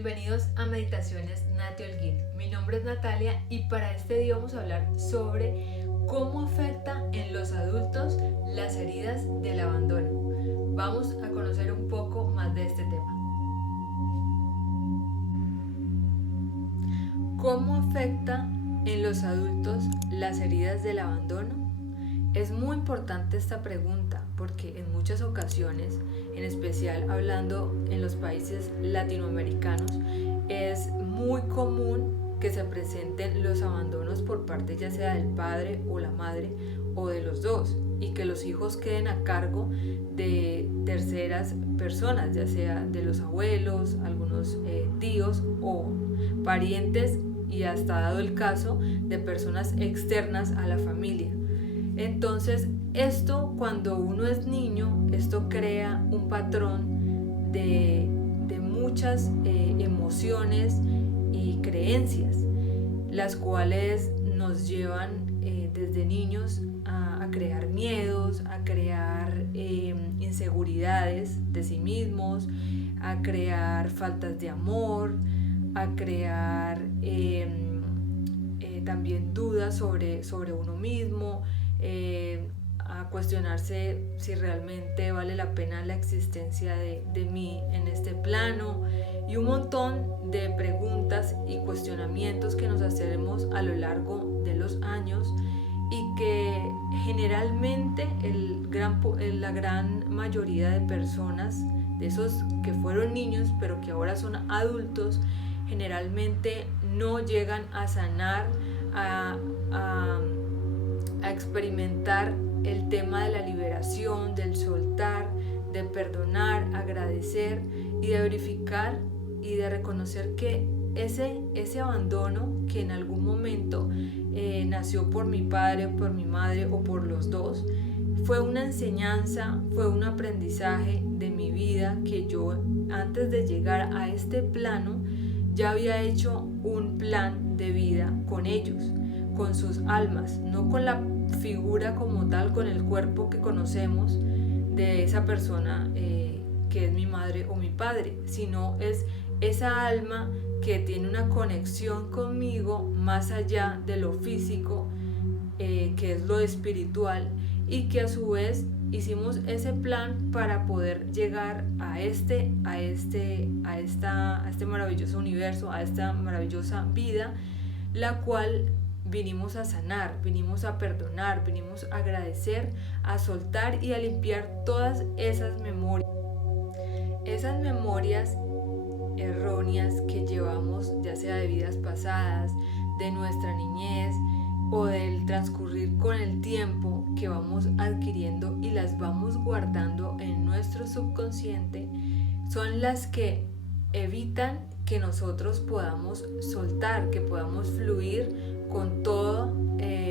Bienvenidos a Meditaciones Nati Holguín. Mi nombre es Natalia y para este día vamos a hablar sobre cómo afecta en los adultos las heridas del abandono. Vamos a conocer un poco más de este tema. ¿Cómo afecta en los adultos las heridas del abandono? Es muy importante esta pregunta porque en muchas ocasiones, en especial hablando en los países latinoamericanos, es muy común que se presenten los abandonos por parte ya sea del padre o la madre o de los dos, y que los hijos queden a cargo de terceras personas, ya sea de los abuelos, algunos tíos o parientes, y hasta dado el caso de personas externas a la familia. Entonces, esto cuando uno es niño, esto crea un patrón de muchas emociones y creencias, las cuales nos llevan desde niños a crear miedos, a crear inseguridades de sí mismos, a crear faltas de amor, a crear también dudas sobre uno mismo, a cuestionarse si realmente vale la pena la existencia de mí en este plano, y un montón de preguntas y cuestionamientos que nos hacemos a lo largo de los años, y que generalmente la gran mayoría de personas, de esos que fueron niños pero que ahora son adultos, generalmente no llegan a sanar, a experimentar el tema de la liberación, del soltar, de perdonar, agradecer y de verificar y de reconocer que ese abandono que en algún momento nació por mi padre, por mi madre o por los dos, fue una enseñanza, fue un aprendizaje de mi vida, que yo antes de llegar a este plano ya había hecho un plan de vida con ellos, con sus almas, no con la figura como tal, con el cuerpo que conocemos de esa persona que es mi madre o mi padre, sino es esa alma que tiene una conexión conmigo más allá de lo físico, que es lo espiritual, y que a su vez hicimos ese plan para poder llegar a este maravilloso universo, a esta maravillosa vida, la cual vinimos a sanar, vinimos a perdonar, vinimos a agradecer, a soltar y a limpiar todas esas memorias erróneas que llevamos, ya sea de vidas pasadas, de nuestra niñez o del transcurrir con el tiempo, que vamos adquiriendo y las vamos guardando en nuestro subconsciente. Son las que evitan que nosotros podamos soltar, que podamos fluir con toda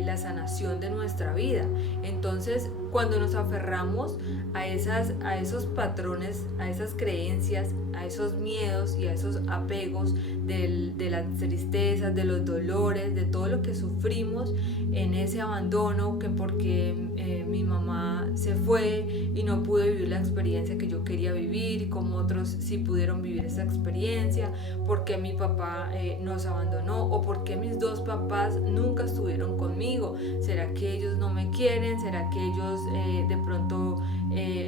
la sanación de nuestra vida. Entonces, cuando nos aferramos a esos patrones, a esas creencias, a esos miedos y a esos apegos de las tristezas, de los dolores, de todo lo que sufrimos en ese abandono, que porque mi mamá se fue y no pude vivir la experiencia que yo quería vivir, y como otros sí pudieron vivir esa experiencia, porque mi papá nos abandonó, o porque mis dos papás nunca estuvieron conmigo. ¿Será que ellos no me quieren? ¿Será que ellos de pronto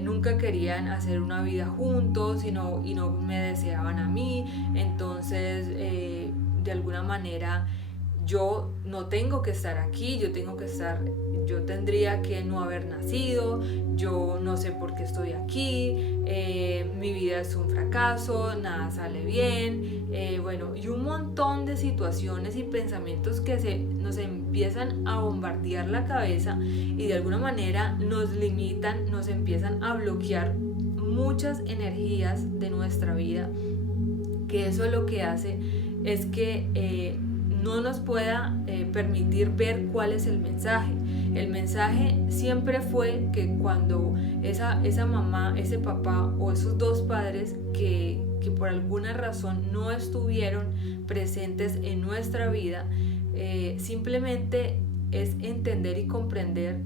nunca querían hacer una vida juntos y no me deseaban a mí? Entonces de alguna manera yo no tengo que estar aquí, yo tendría que no haber nacido, yo no sé por qué estoy aquí, mi vida es un fracaso, nada sale bien, y un montón de situaciones y pensamientos que nos empiezan a bombardear la cabeza, y de alguna manera nos limitan, nos empiezan a bloquear muchas energías de nuestra vida, que eso lo que hace es que no nos pueda permitir ver cuál es el mensaje. El mensaje siempre fue que cuando esa mamá, ese papá o esos dos padres que por alguna razón no estuvieron presentes en nuestra vida, simplemente es entender y comprender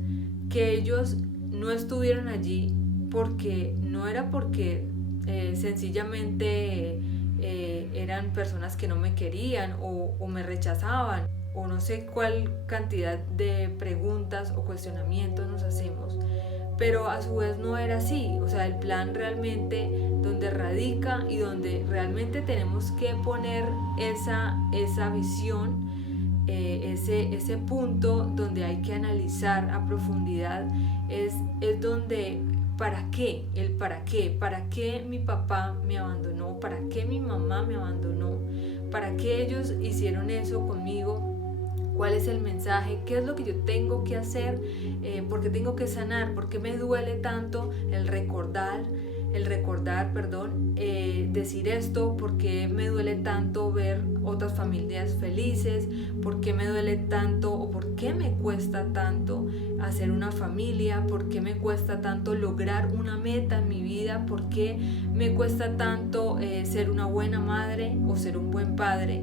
que ellos no estuvieron allí porque no era porque sencillamente eran personas que no me querían o me rechazaban, o no sé cuál cantidad de preguntas o cuestionamientos nos hacemos. Pero a su vez no era así, o sea, el plan realmente donde radica y donde realmente tenemos que poner esa visión, ese punto donde hay que analizar a profundidad, es donde ¿para qué? ¿Para qué mi papá me abandonó? ¿Para qué mi mamá me abandonó? ¿Para qué ellos hicieron eso conmigo? ¿Cuál es el mensaje? ¿Qué es lo que yo tengo que hacer? ¿Por qué tengo que sanar? ¿Por qué me duele tanto el recordar, decir esto? ¿Por qué me duele tanto ver otras familias felices? ¿Por qué me duele tanto o por qué me cuesta tanto hacer una familia? ¿Por qué me cuesta tanto lograr una meta en mi vida? ¿Por qué me cuesta tanto ser una buena madre o ser un buen padre?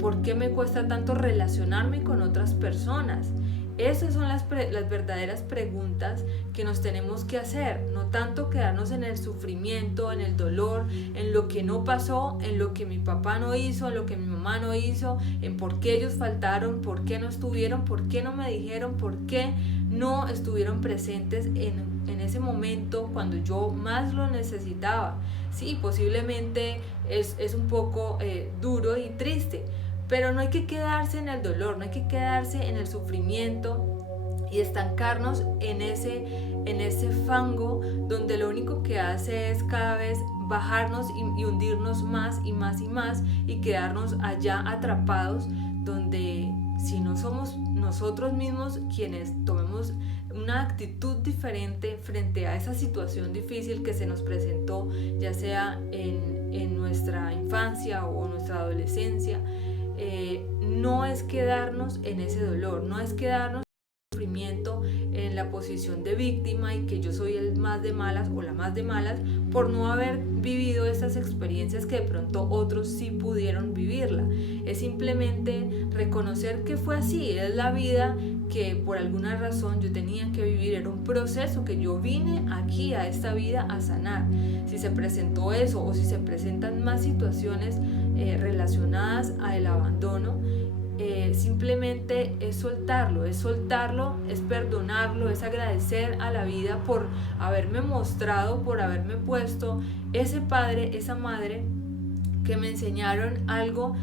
¿Por qué me cuesta tanto relacionarme con otras personas? Esas son las verdaderas preguntas que nos tenemos que hacer, no tanto quedarnos en el sufrimiento, en el dolor, en lo que no pasó, en lo que mi papá no hizo, en lo que mi mamá no hizo, en por qué ellos faltaron, por qué no estuvieron, por qué no me dijeron, por qué no estuvieron presentes en ese momento cuando yo más lo necesitaba. Sí, posiblemente es un poco duro y triste, pero no hay que quedarse en el dolor, no hay que quedarse en el sufrimiento y estancarnos en ese fango donde lo único que hace es cada vez bajarnos y hundirnos más y más y más y quedarnos allá atrapados, donde si no somos nosotros mismos quienes tomemos una actitud diferente frente a esa situación difícil que se nos presentó, ya sea en nuestra infancia o nuestra adolescencia, no es quedarnos en ese dolor, no es quedarnos en el sufrimiento, en la posición de víctima y que yo soy el más de malas o la más de malas por no haber vivido estas experiencias que de pronto otros sí pudieron vivirla. Es simplemente reconocer que fue así, es la vida que por alguna razón yo tenía que vivir, era un proceso que yo vine aquí a esta vida a sanar. Si se presentó eso o si se presentan más situaciones relacionadas al abandono, simplemente es soltarlo, es perdonarlo, es agradecer a la vida por haberme mostrado, por haberme puesto ese padre, esa madre que me enseñaron algo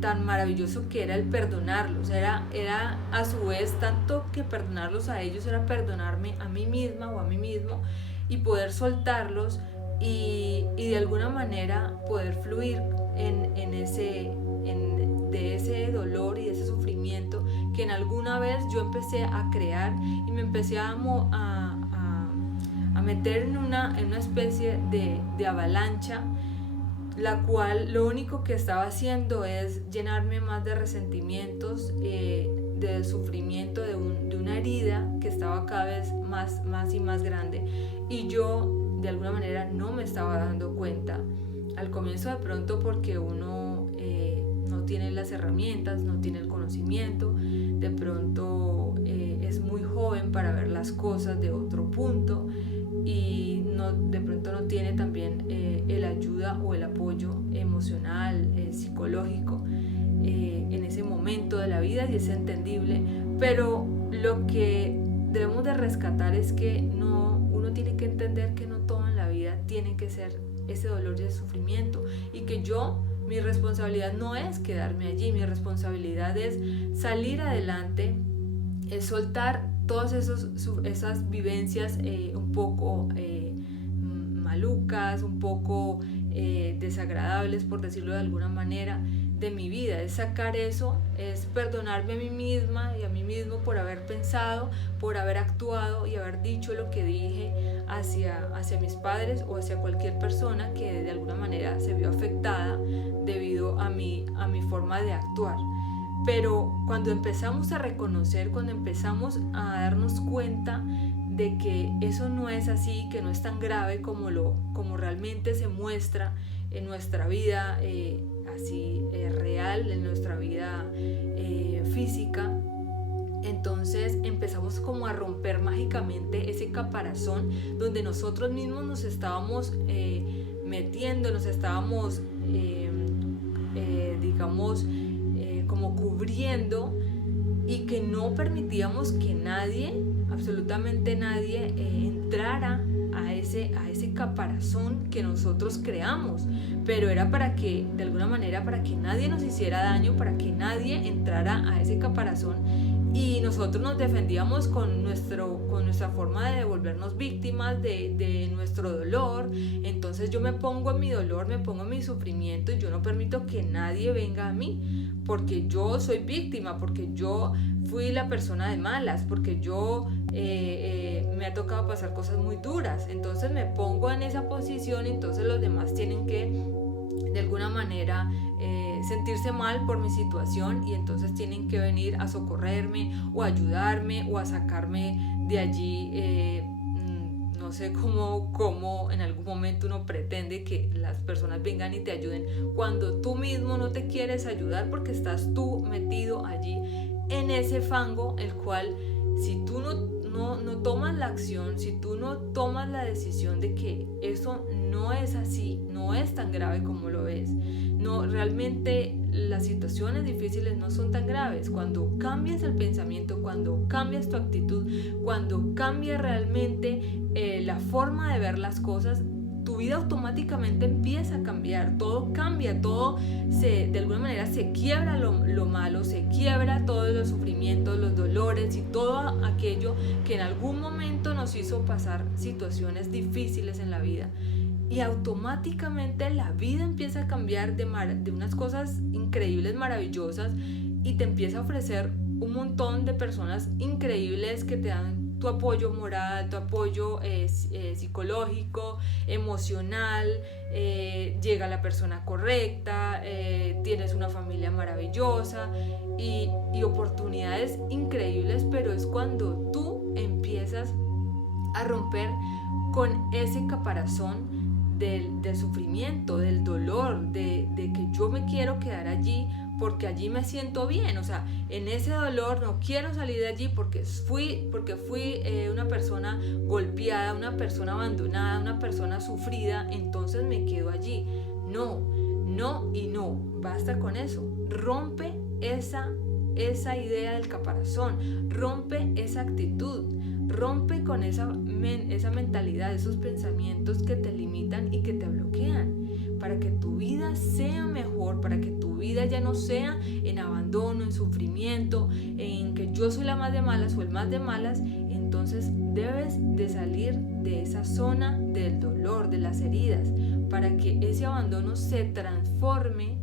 tan maravilloso que era el perdonarlos. Era a su vez tanto que perdonarlos a ellos, era perdonarme a mí misma o a mí mismo y poder soltarlos y de alguna manera poder fluir de ese dolor y de ese sufrimiento que en alguna vez yo empecé a crear y me empecé a meter en una especie de avalancha, la cual lo único que estaba haciendo es llenarme más de resentimientos, de sufrimiento, de una herida que estaba cada vez más y más grande, y yo de alguna manera no me estaba dando cuenta. Al comienzo de pronto porque uno no tiene las herramientas, no tiene el conocimiento, de pronto es muy joven para ver las cosas de otro punto y de pronto no tiene también el ayuda o el apoyo emocional, psicológico en ese momento de la vida, y es entendible, pero lo que debemos de rescatar es que uno tiene que entender que no todo en la vida tiene que ser ese dolor y ese sufrimiento, y que mi responsabilidad no es quedarme allí, mi responsabilidad es salir adelante, es soltar todas esas vivencias un poco malucas, un poco desagradables, por decirlo de alguna manera, de mi vida. Es sacar eso, es perdonarme a mí misma y a mí mismo por haber pensado, por haber actuado y haber dicho lo que dije hacia mis padres o hacia cualquier persona que de alguna manera se vio afectada debido a mi forma de actuar. Pero cuando empezamos a reconocer, cuando empezamos a darnos cuenta de que eso no es así, que no es tan grave como realmente se muestra en nuestra vida real, en nuestra vida física, entonces empezamos como a romper mágicamente ese caparazón donde nosotros mismos nos estábamos metiendo, nos estábamos como cubriendo, y que no permitíamos que nadie, absolutamente nadie, entrara a ese caparazón que nosotros creamos, pero era para que, de alguna manera, para que nadie nos hiciera daño, para que nadie entrara a ese caparazón, y nosotros nos defendíamos con nuestra forma de devolvernos víctimas de nuestro dolor. Entonces yo me pongo en mi dolor, me pongo en mi sufrimiento, y yo no permito que nadie venga a mí, porque yo soy víctima, porque yo fui la persona de malas, porque yo me ha tocado pasar cosas muy duras. Entonces me pongo en esa posición, y entonces los demás tienen que, de alguna manera, sentirse mal por mi situación, y entonces tienen que venir a socorrerme o a ayudarme o a sacarme de allí. No sé cómo en algún momento uno pretende que las personas vengan y te ayuden cuando tú mismo no te quieres ayudar, porque estás tú metido allí en ese fango, el cual, si tú no tomas la acción, si tú no tomas la decisión de que eso no es así, no es tan grave como lo ves, no, realmente las situaciones difíciles no son tan graves. Cuando cambias el pensamiento, cuando cambias tu actitud, cuando cambias realmente la forma de ver las cosas, tu vida automáticamente empieza a cambiar, todo cambia, todo de alguna manera se quiebra lo malo, se quiebra todos los sufrimientos, los dolores y todo aquello que en algún momento nos hizo pasar situaciones difíciles en la vida. Y automáticamente la vida empieza a cambiar de unas cosas increíbles, maravillosas, y te empieza a ofrecer un montón de personas increíbles que te dan tu apoyo moral, tu apoyo psicológico, emocional, llega la persona correcta, tienes una familia maravillosa y oportunidades increíbles, pero es cuando tú empiezas a romper con ese caparazón del sufrimiento, del dolor, de que yo me quiero quedar allí porque allí me siento bien. O sea, en ese dolor no quiero salir de allí porque fui una persona golpeada, una persona abandonada, una persona sufrida, entonces me quedo allí. No, basta con eso. Rompe esa idea del caparazón, rompe esa actitud, rompe con esa mentalidad, esos pensamientos que te limitan y que te bloquean, para que tu vida sea mejor, para que tu vida ya no sea en abandono, en sufrimiento, en que yo soy la más de malas o el más de malas. Entonces debes de salir de esa zona del dolor, de las heridas, para que ese abandono se transforme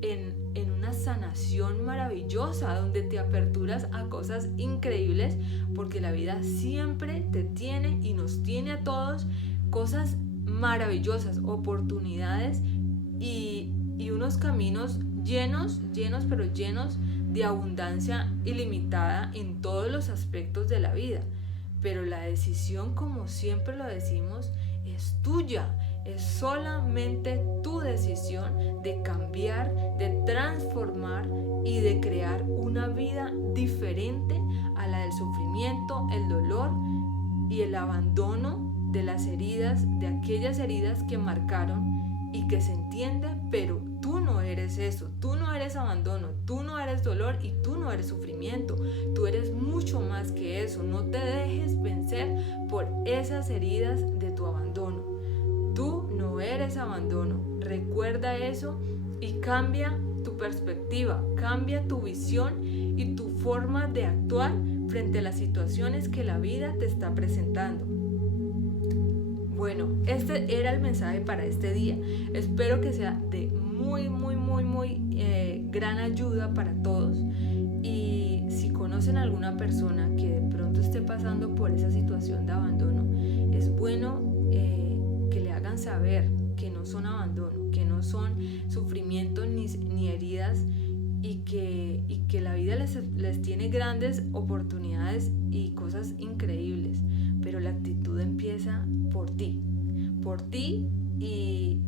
en una sanación maravillosa, donde te aperturas a cosas increíbles, porque la vida siempre te tiene y nos tiene a todos cosas maravillosas, oportunidades y unos caminos llenos de abundancia ilimitada en todos los aspectos de la vida. Pero la decisión, como siempre lo decimos, es tuya. Es solamente tu decisión de cambiar, de transformar y de crear una vida diferente a la del sufrimiento, el dolor y el abandono de las heridas, de aquellas heridas que marcaron y que se entiende, pero tú no eres eso, tú no eres abandono, tú no eres dolor y tú no eres sufrimiento, tú eres mucho más que eso. No te dejes vencer por esas heridas de tu abandono. Tú no eres abandono, recuerda eso y cambia tu perspectiva, cambia tu visión y tu forma de actuar frente a las situaciones que la vida te está presentando. Bueno, este era el mensaje para este día. Espero que sea de muy gran ayuda para todos. Y si conocen a alguna persona que de pronto esté pasando por esa situación de abandono, es bueno que le hagan saber que no son abandono, que no son sufrimientos ni heridas, y que la vida les tiene grandes oportunidades y cosas increíbles, pero la actitud empieza por ti y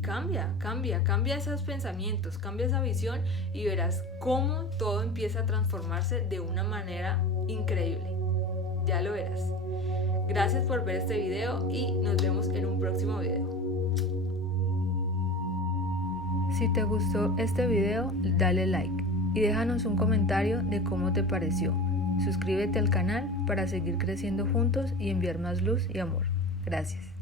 cambia esos pensamientos, cambia esa visión y verás cómo todo empieza a transformarse de una manera increíble. Ya lo verás. Gracias por ver este video y nos vemos en un próximo video. Si te gustó este video, dale like y déjanos un comentario de cómo te pareció. Suscríbete al canal para seguir creciendo juntos y enviar más luz y amor. Gracias.